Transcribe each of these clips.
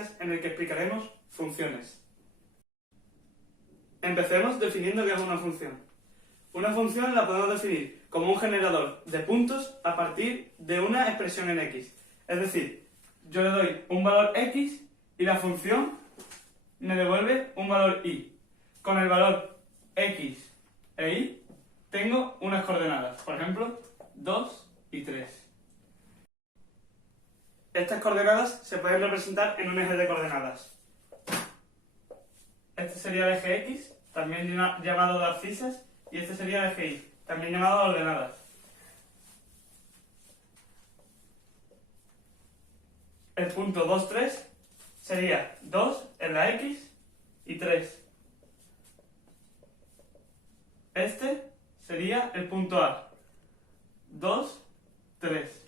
podcast en el que explicaremos funciones. Empecemos definiendo qué es una función. Una función la podemos definir como un generador de puntos a partir de una expresión en x. Es decir, yo le doy un valor x y la función me devuelve un valor y. Con el valor x e y tengo unas coordenadas, por ejemplo, 2 y 3. Estas coordenadas se pueden representar en un eje de coordenadas. Este sería el eje x, también llamado de abscisas, y este sería el eje y, también llamado de ordenadas. El punto 2, 3 sería 2 en la x y 3. Este sería el punto A, 2, 3.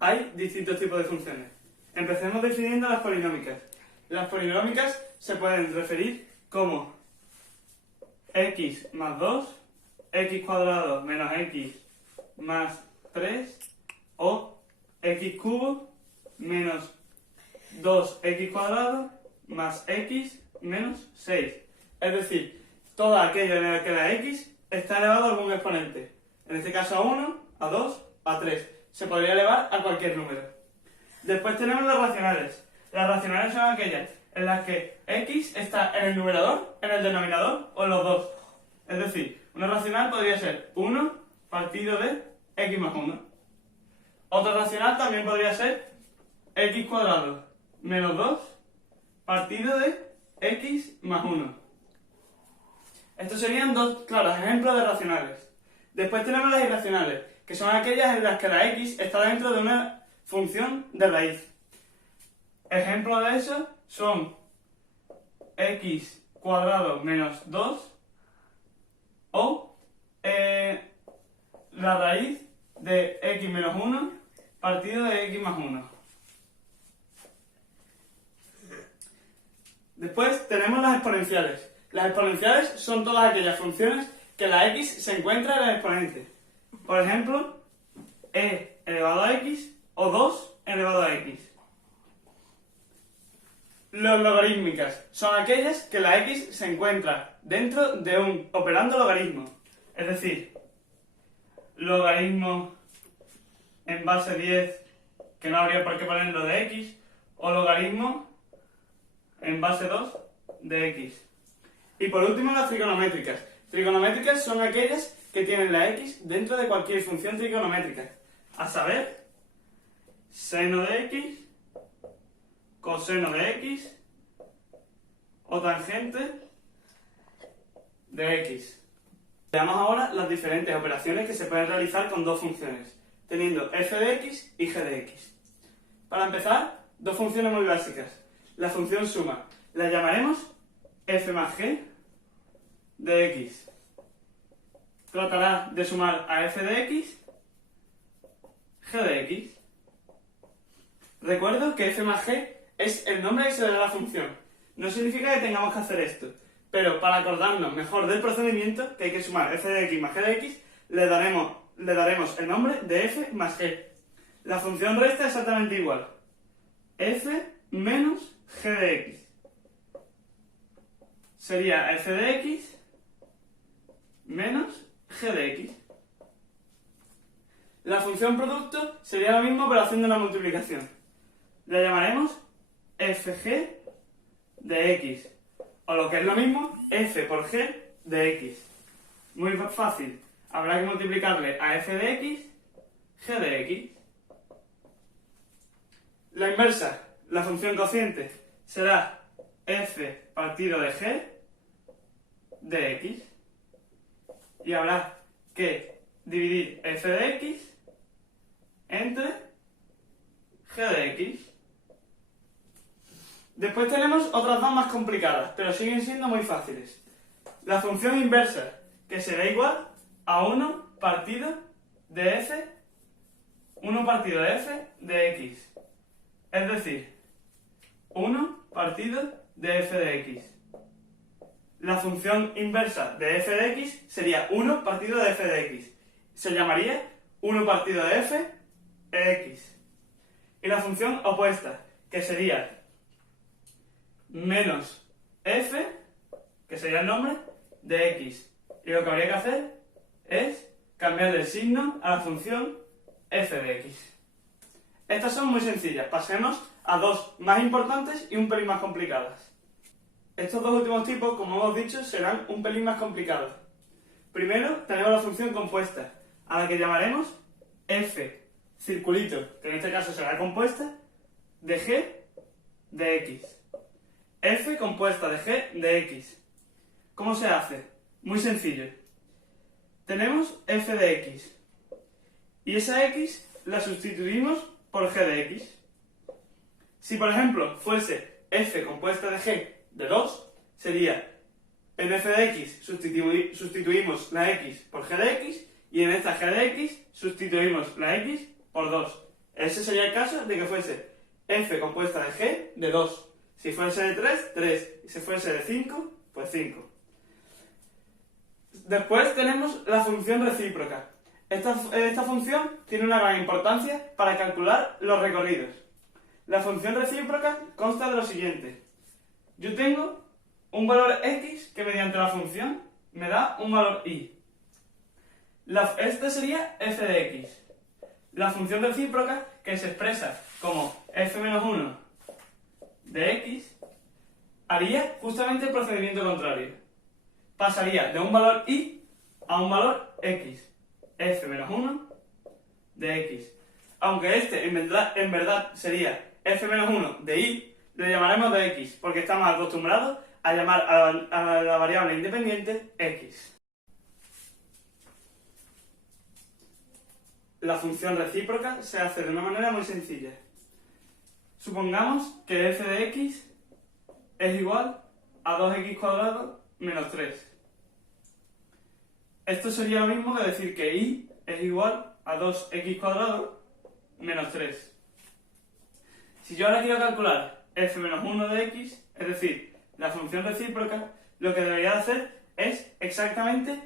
Hay distintos tipos de funciones. Empecemos definiendo las polinómicas. Las polinómicas se pueden referir como x más 2, x cuadrado menos x más 3 o x cubo menos 2x cuadrado más x menos 6. Es decir, todo aquello en el que la x está elevado a algún exponente. En este caso a 1, a 2, a 3. Se podría elevar a cualquier número. Después tenemos las racionales. Las racionales son aquellas en las que x está en el numerador, en el denominador o en los dos. Es decir, una racional podría ser 1 partido de x más 1. Otra racional también podría ser x cuadrado menos 2 partido de x más 1. Estos serían dos claros ejemplos de racionales. Después tenemos las irracionales, que son aquellas en las que la x está dentro de una función de raíz. Ejemplos de eso son x cuadrado menos 2 o la raíz de x menos 1 partido de x más 1. Después tenemos las exponenciales. Las exponenciales son todas aquellas funciones que la x se encuentra en el exponente. Por ejemplo, e elevado a x o 2 elevado a x. Los logarítmicas son aquellas que la x se encuentra dentro de un operando logaritmo. Es decir, logaritmo en base 10, que no habría por qué ponerlo de x, o logaritmo en base 2 de x. Y por último, las trigonométricas. Trigonométricas son aquellas que tienen la x dentro de cualquier función trigonométrica. A saber, seno de x, coseno de x o tangente de x. Veamos ahora las diferentes operaciones que se pueden realizar con dos funciones, teniendo f de x y g de x. Para empezar, dos funciones muy básicas. La función suma la llamaremos f más g de x. Tratará de sumar a f de x g de x. Recuerdo que f más g es el nombre que se le da a la función. No significa que tengamos que hacer esto, pero para acordarnos mejor del procedimiento, que hay que sumar f de x más g de x, le daremos el nombre de f más g. La función resta exactamente igual. f menos g de x. Sería f de x menos g de x. La función producto sería lo mismo pero haciendo una multiplicación. La llamaremos fg de x, o lo que es lo mismo, f por g de x. Muy fácil, habrá que multiplicarle a f de x, g de x. La inversa, la función cociente, será f partido de g de x. Y habrá que dividir f de x entre g de x. Después tenemos otras dos más complicadas, pero siguen siendo muy fáciles. La función inversa, que será igual a 1 partido de f, 1 partido de f de x. Es decir, 1 partido de f de x. La función inversa de f de x sería 1 partido de f de x. Se llamaría 1 partido de f x. Y la función opuesta, que sería menos f, que sería el nombre, de x. Y lo que habría que hacer es cambiarle el signo a la función f de x. Estas son muy sencillas. Pasemos a dos más importantes y un pelín más complicadas. Estos dos últimos tipos, como hemos dicho, serán un pelín más complicados. Primero tenemos la función compuesta, a la que llamaremos f circulito, que en este caso será compuesta, de g de x. F compuesta de g de x. ¿Cómo se hace? Muy sencillo. Tenemos f de x y esa x la sustituimos por g de x. Si por ejemplo fuese f compuesta de g de 2, sería en f de x sustituimos la x por g de x y en esta g de x sustituimos la x por 2. Ese sería el caso de que fuese f compuesta de g de 2. Si fuese de 3, 3. Y si fuese de 5, pues 5. Después tenemos la función recíproca. Esta función tiene una gran importancia para calcular los recorridos. La función recíproca consta de lo siguiente. Yo tengo un valor x que mediante la función me da un valor y. Este sería f de x. La función recíproca, que se expresa como f menos 1 de x, haría justamente el procedimiento contrario. Pasaría de un valor y a un valor x. F menos 1 de x. Aunque este en verdad sería f menos 1 de y, le llamaremos de x, porque estamos acostumbrados a llamar a la variable independiente x. La función recíproca se hace de una manera muy sencilla. Supongamos que f de x es igual a 2x cuadrado menos 3. Esto sería lo mismo que decir que y es igual a 2x cuadrado menos 3. Si yo ahora quiero calcular f menos 1 de x, es decir, la función recíproca, lo que debería hacer es exactamente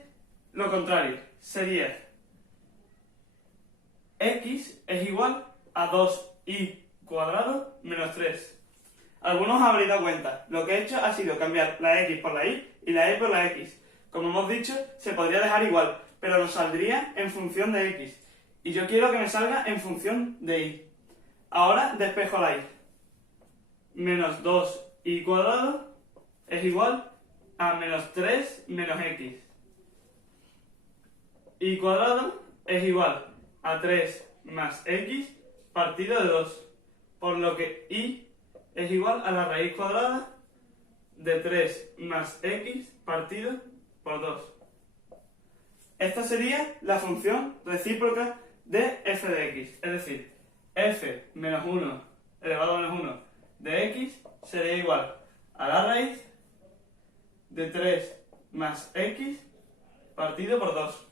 lo contrario. Sería x es igual a 2y cuadrado menos 3. Algunos habréis dado cuenta, lo que he hecho ha sido cambiar la x por la y la y por la x. Como hemos dicho, se podría dejar igual, pero nos saldría en función de x. Y yo quiero que me salga en función de y. Ahora despejo la y. Menos 2y cuadrado es igual a menos 3 menos x. Y cuadrado es igual a 3 más x partido de 2. Por lo que y es igual a la raíz cuadrada de 3 más x partido por 2. Esta sería la función recíproca de f de x. Es decir, f menos 1 elevado a menos 1 de x sería igual a la raíz de 3 más x partido por 2.